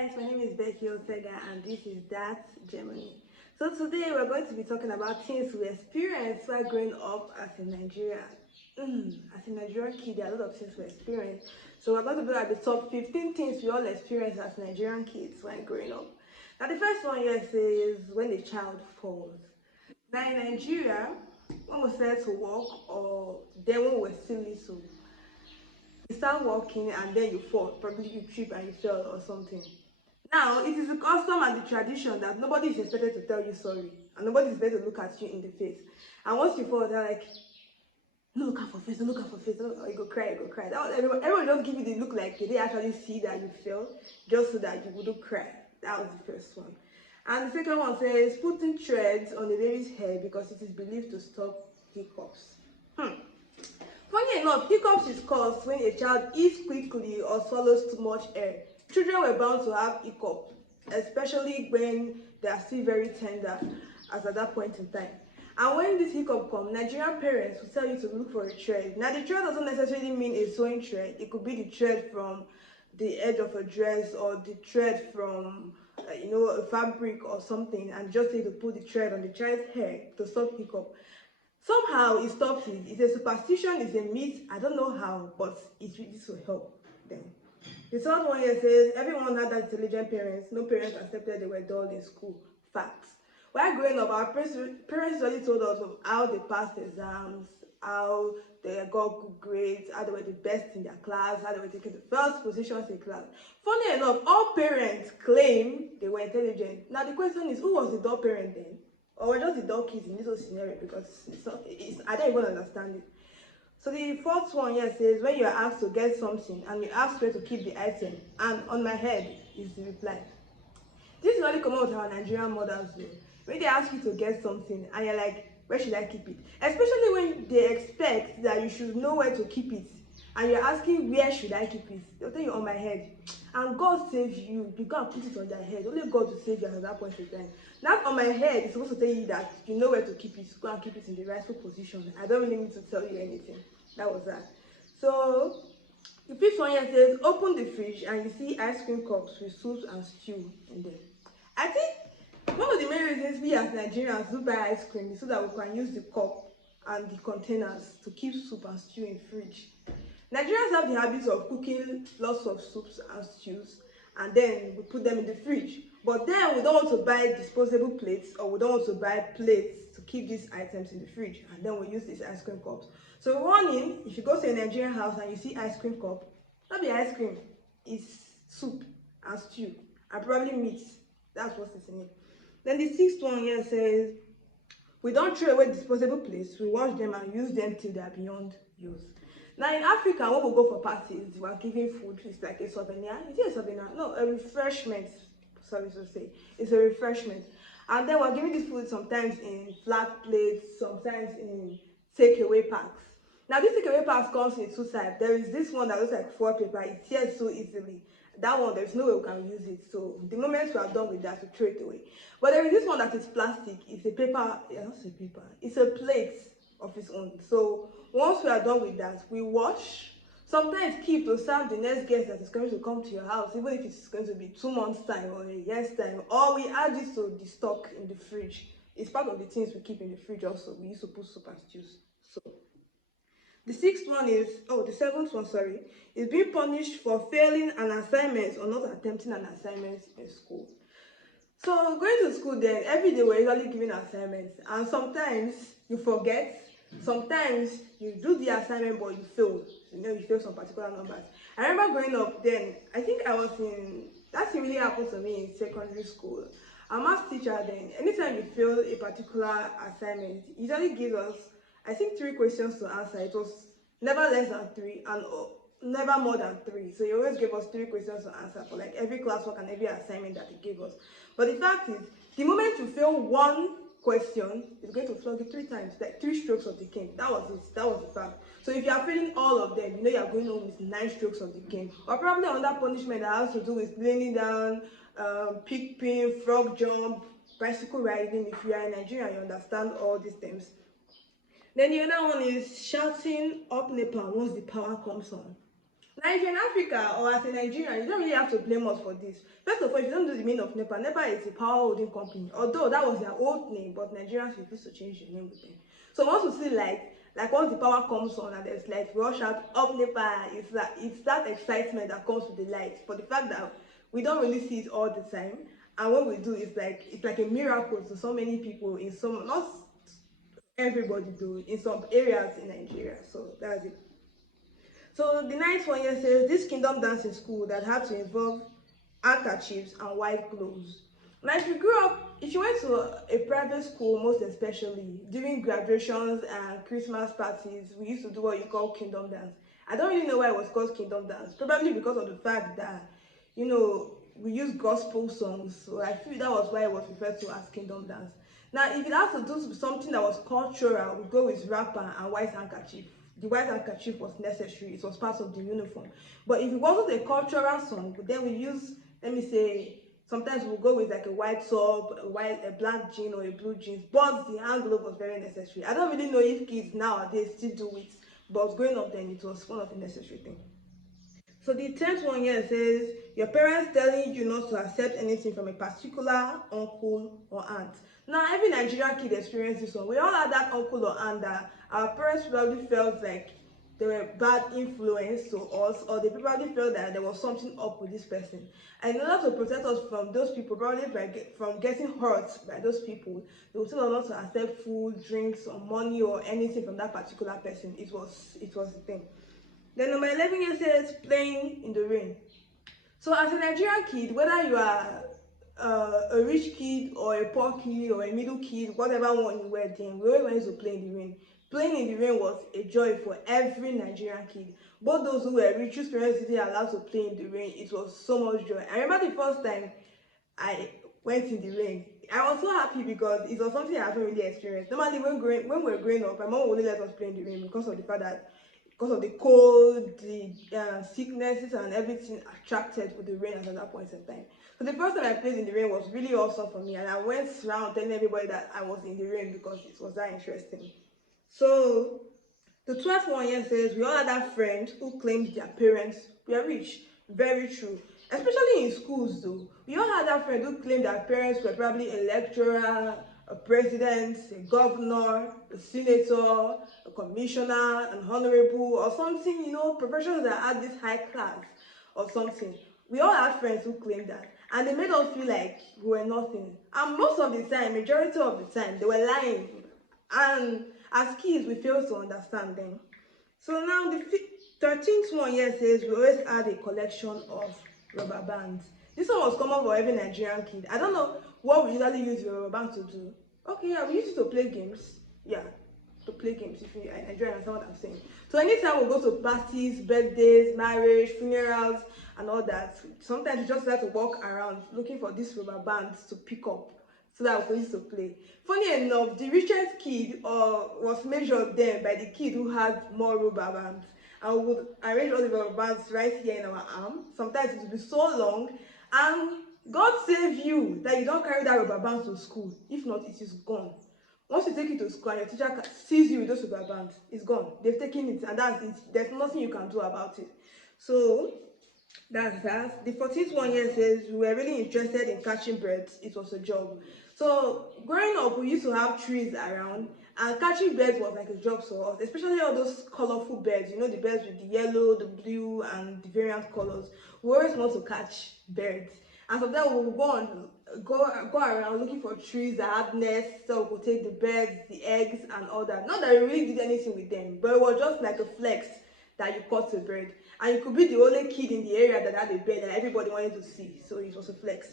guys, my name is Becky Otega and this is That Germany. So today we're going to be talking about things we experienced while growing up as a Nigerian. As a Nigerian kid, there are a lot of things we experienced. So we're going to look at the top 15 things we all experienced as Nigerian kids when growing up. Now the first one here says when a child falls. Now in Nigeria, when we start to walk or then when we're still little, you start walking and then you fall, probably you trip and you fell or something. Now, it is the custom and the tradition that nobody is expected to tell you sorry and nobody is expected to look at you in the face. And once you fall, they're like, no look out for face, no look out for face, no, you go cry, you go cry. That was everyone just give you the look like they actually see that you fell just so that you wouldn't cry. That was the first one. And the second one says putting threads on the baby's hair because it is believed to stop hiccups. Funny enough, hiccups is caused when a child eats quickly or swallows too much air. Children were bound to have hiccup, especially when they are still very tender, as at that point in time. And when this hiccup comes, Nigerian parents will tell you to look for a thread. Now, the thread doesn't necessarily mean a sewing thread. It could be the thread from the edge of a dress or the thread from, a fabric or something, and just need to put the thread on the child's hair to stop hiccup. Somehow it stops it. It's a superstition, it's a myth. I don't know how, but it really will help them. The third one here says everyone had that intelligent parents. No parents accepted they were dull in school. Facts. While growing up, our parents really told us of how they passed exams, how they got good grades, how they were the best in their class, how they were taking the first positions in class. Funny enough, all parents claim they were intelligent. Now the question is, who was the dull parent then? Or we're just the dull kids in this whole scenario because I don't even understand it. So the fourth one here says when you are asked to get something and you ask where to keep the item, and on my head is the reply. This is only common with our Nigerian mothers though. When they ask you to get something and you're like, where should I keep it? Especially when they expect that you should know where to keep it and you're asking where should I keep it, they'll tell you on my head. And God saves you, you go and put it on their head. Only God will save you at that point in time. That on my head is supposed to tell you that you know where to keep it, go and keep it in the rightful position. I don't really need to tell you anything. That was that. So the fifth one here says open the fridge and you see ice cream cups with soup and stew in them. I think one of the main reasons we as Nigerians do buy ice cream is so that we can use the cup and the containers to keep soup and stew in fridge. Nigerians have the habit of cooking lots of soups and stews and then we put them in the fridge. But then we don't want to buy disposable plates or we don't want to buy plates to keep these items in the fridge and then we use these ice cream cups. So warning, if you go to a Nigerian house and you see ice cream cup, not be ice cream, it's soup and stew and probably meat. That's what it's in it. Then the sixth one here says, we don't throw away disposable plates, we wash them and use them till they are beyond use. Now in Africa, when we go for parties, we are giving food. It's like a souvenir. Is it a souvenir? No, a refreshment. Sorry to say, it's a refreshment. And then we're giving this food sometimes in flat plates, sometimes in takeaway packs. Now this takeaway packs comes in two types. There is this one that looks like foil paper. It tears so easily. That one, there's no way we can use it. So the moment we are done with that, we throw it away. But there is this one that is plastic. It's a paper. Yeah, not a paper. It's a plate of its own. So once we are done with that, we wash, sometimes keep to serve the next guest that is going to come to your house, even if it's going to be 2 months time or a year's time, or we add this to the stock in the fridge. It's part of the things we keep in the fridge also. We used to put soup and stews. So the seventh one, sorry, is being punished for failing an assignment or not attempting an assignment in school. So going to school then, every day we're usually giving assignments and sometimes you forget, sometimes you do the assignment but you fail. You fail some particular numbers. I remember growing up then, I think that really happened to me in secondary school. Our math teacher then, anytime you fail a particular assignment, he usually gives us, I think 3 questions to answer. It was never less than 3 and never more than 3. So he always gave us 3 questions to answer for like every classwork and every assignment that he gave us. But the fact is, the moment you fail one question, it's going to flog you 3 times, like 3 strokes of the cane. That was it. That was the fact. So if you are failing all of them, you are going home with 9 strokes of the cane. Or probably another punishment that has to do with leaning down, pig pin, frog jump, bicycle riding. If you are in Nigeria, you understand all these things. Then the other one is shouting up NEPA once the power comes on. Now, if you're in Africa or as a Nigerian, you don't really have to blame us for this. First of all, if you don't know the meaning of NEPA, NEPA is a power holding company. Although that was their old name, but Nigerians refuse to change the name with them. So once you see like once the power comes on and there's light, we rush out up NEPA. It's that excitement that comes with the light. For the fact that we don't really see it all the time, and what we do is it's like a miracle to so many people in some, not everybody though, in some areas in Nigeria. So that's it. So the ninth one here says this kingdom dance in school that had to involve handkerchiefs and white clothes. Now, if you grew up, if you went to a private school, most especially during graduations and Christmas parties, we used to do what you call kingdom dance. I don't really know why it was called kingdom dance. Probably because of the fact that, we use gospel songs. So I feel that was why it was referred to as kingdom dance. Now, if it has to do with something that was cultural, we go with wrapper and white handkerchief. The white handkerchief was necessary, it was part of the uniform. But if it wasn't a cultural song, then we use, let me say, sometimes we'll go with like a white top, a black jean or a blue jeans, but the hand glove was very necessary. I don't really know if kids nowadays still do it, but growing up then it was one of the necessary things. So the 10th one here says, your parents telling you not to accept anything from a particular uncle or aunt. Now, every Nigerian kid experienced this one. We all had that uncle or aunt that our parents probably felt like they were bad influence to us, or they probably felt that there was something up with this person. And in order to protect us from those people, probably from getting hurt by those people, they would tell us not to accept food, drinks, or money or anything from that particular person. It was the thing. Then number 11 here says playing in the rain. So as a Nigerian kid, whether you are a rich kid or a poor kid or a middle kid, whatever one you were then, we always wanted to play in the rain. Playing in the rain was a joy for every Nigerian kid. Both those who were rich, whose parents didn't allow to play in the rain, it was so much joy. I remember the first time I went in the rain. I was so happy because it was something I haven't really experienced. Normally, when we were growing up, my mom would only let us play in the rain because of the fact that because of the cold, the sicknesses and everything attracted with the rain at that point in time. So the first time I played in the rain was really awesome for me, and I went around telling everybody that I was in the rain because it was that interesting. So the 12th one here says, we all had that friend who claimed their parents were rich. Very true. Especially in schools though. We all had that friend who claimed their parents were probably a lecturer, a president, a governor, a senator, a commissioner, an honorable, or something, professions that had this high class or something. We all had friends who claimed that. And they made us feel like we were nothing. And most of the time, majority of the time, they were lying. And as kids, we fail to understand them. So now the 13th one here says we always had a collection of rubber bands. This one was common for every Nigerian kid. I don't know what we usually use the rubber band to do. Okay, yeah, we used it to play games. Yeah, to play games if you Nigerian understand what I'm saying. So anytime we go to parties, birthdays, marriage, funerals, and all that, sometimes we just like to walk around looking for these rubber bands to pick up so that we used to play. Funny enough, the richest kid was measured then by the kid who had more rubber bands. And we would arrange all the rubber bands right here in our arm. Sometimes it would be so long, and God save you that you don't carry that rubber band to school. If not, it is gone. Once you take it to school and your teacher sees you with those rubber bands, it's gone. They've taken it, and that's it. There's nothing you can do about it. So that's that. The 14th one here says we were really interested in catching birds. It was a job. So growing up, we used to have trees around, and catching birds was like a job for us, especially all those colorful birds. The birds with the yellow, the blue, and the variant colors. We always want to catch birds, and sometimes we will go around looking for trees that have nests, so we could take the birds, the eggs, and all that. Not that we really did anything with them, but it was just like a flex that you caught a bird, and you could be the only kid in the area that had a bird that everybody wanted to see, so it was a flex.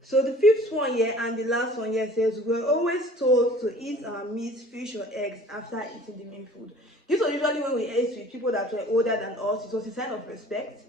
So the 5th one here and the last one here says we're always told to eat our meat, fish, or eggs after eating the main food. This was usually when we ate with people that were older than us. It was a sign of respect,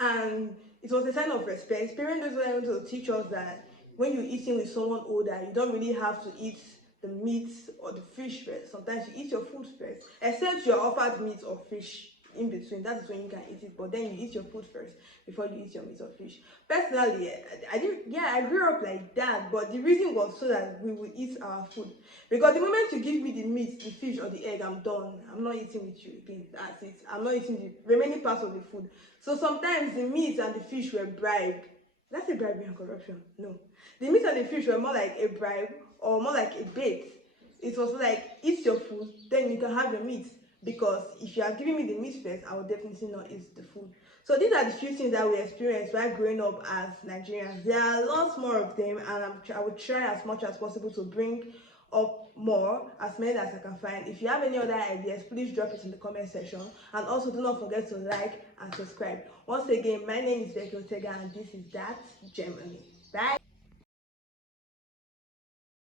and it was a sign of respect. Parents were able to teach us that when you're eating with someone older, you don't really have to eat the meat or the fish first. Sometimes you eat your food first, except you're offered meat or fish. in between, that is when you can eat it. But then you eat your food first before you eat your meat or fish. Personally, I didn't. Yeah, I grew up like that. But the reason was so that we would eat our food. Because the moment you give me the meat, the fish, or the egg, I'm done. I'm not eating with you again. That's it. I'm not eating the remaining parts of the food. So sometimes the meat and the fish were bribed. Let's say bribery and corruption. No, the meat and the fish were more like a bribe or more like a bait. It was like, eat your food, then you can have your meat. Because if you are giving me the meat first, I will definitely not eat the food. So these are the few things that we experienced while growing up as Nigerians. There are lots more of them, and I will try as much as possible to bring up more, as many as I can find. If you have any other ideas, please drop it in the comment section. And also do not forget to like and subscribe. Once again, my name is Becky Otega, and this is That Germany. Bye.